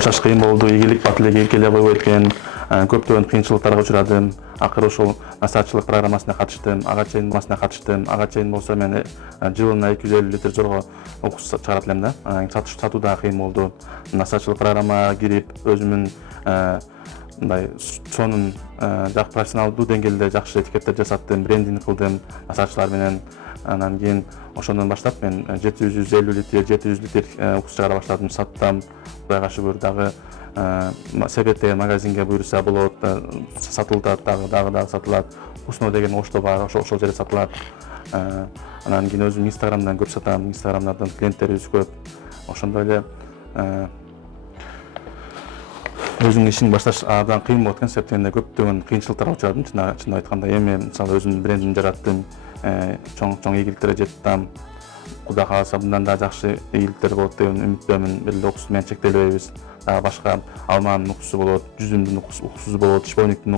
башташ кыйын болду, ийгилик бат эле келип келе койбойт экен, көптөгөн кыйынчылыктарга учурадым. Акыры ошол насаатчылык программасына катыштым, ага чейин катыштым. Ага чейин болсо мен жылына 250 литр зорго уксус чыгарат элем да. Сатуу да кыйын болду. Насаатчылык программага кирип, өзүмдүн мындай сонун профессионалдуу деңгээлде жакшы этикеттер жасаттым, брендинг кылдым насаатчылар менен. Анан кийин ошондон баштап мен 750 литр, 700 литр уксус чыгара баштадым, саттым. Кудайга шүгүр, дагы Себет деген магазинге буйруса болот, сатылат, дагы сатылат. Вкусно деген ошто бар, ошол жерде сатылат. Анан кийин өзүм Инстаграмдан көп сатам, Инстаграмдан клиенттерибиз көп. Ошондой эле өзүңдүн ишиңди башташ абдан кыйын болот экен, себептен көптөгөн кыйынчылыктарга учурадым. Чын айтканда эми мисалы өзүмдүн брендимди жараттым, чоң ийгиликтерге жетtim. Кудай кааласа мындан да жакшы ийгиликтер болот деп үмүттөмүн. Бир уксус менен чектелбейбиз. Дагы башка алманын уксусу болот, жүзүмдүн уксусу болот, шпойниктин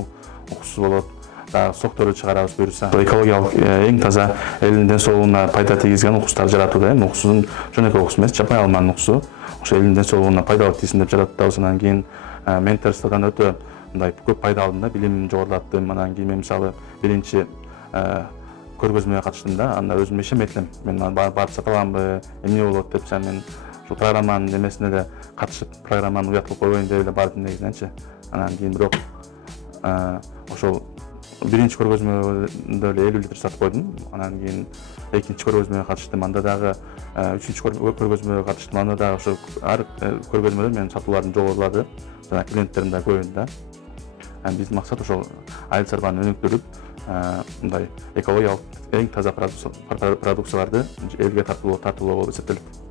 уксусу болот. Дагы сокторду чыгарабыз буюрса. Экологиялык эң таза, элдин ден соолугуна пайда тийгизген уксустарды жаратууда. Эми уксусун жөнөкөй уксус эмес, жаппай алманын уксусу. Ошо элдин ден соолугуна пайдалуу тийсин деп жараттыбыз. Анан кийин менторстводон өтө мындай көп пайда алдым да, билимимди жогорулаттым. Анан кийин мен мисалы биринчи көргөзмөгө катыштым да, анда өзүм ишенбейт элем. Мен барып сата аламбы, эмне болот деп, мен ушул программанын немесине эле катышып, программаны уят кылып койбойн деп эле бардым негизиненчи. Анан кийин бирок ошол биринчи көргөзмөдө эле 50 литр сатып койдум. Анан кийин экинчи көргөзмөгө катыштым. Анда дагы үчүнчү көргөзмөгө катыштым. Анда дагы ошо ар көргөзмөдө менин сатууларым жогорулады. Жана клиенттерим да көбөйдү да. Биздин максат ошол айыл чарбаны өнүктүрүп, мындай экологиялык эң таза продукцияларды элге тартуулоо болуп эсептелет.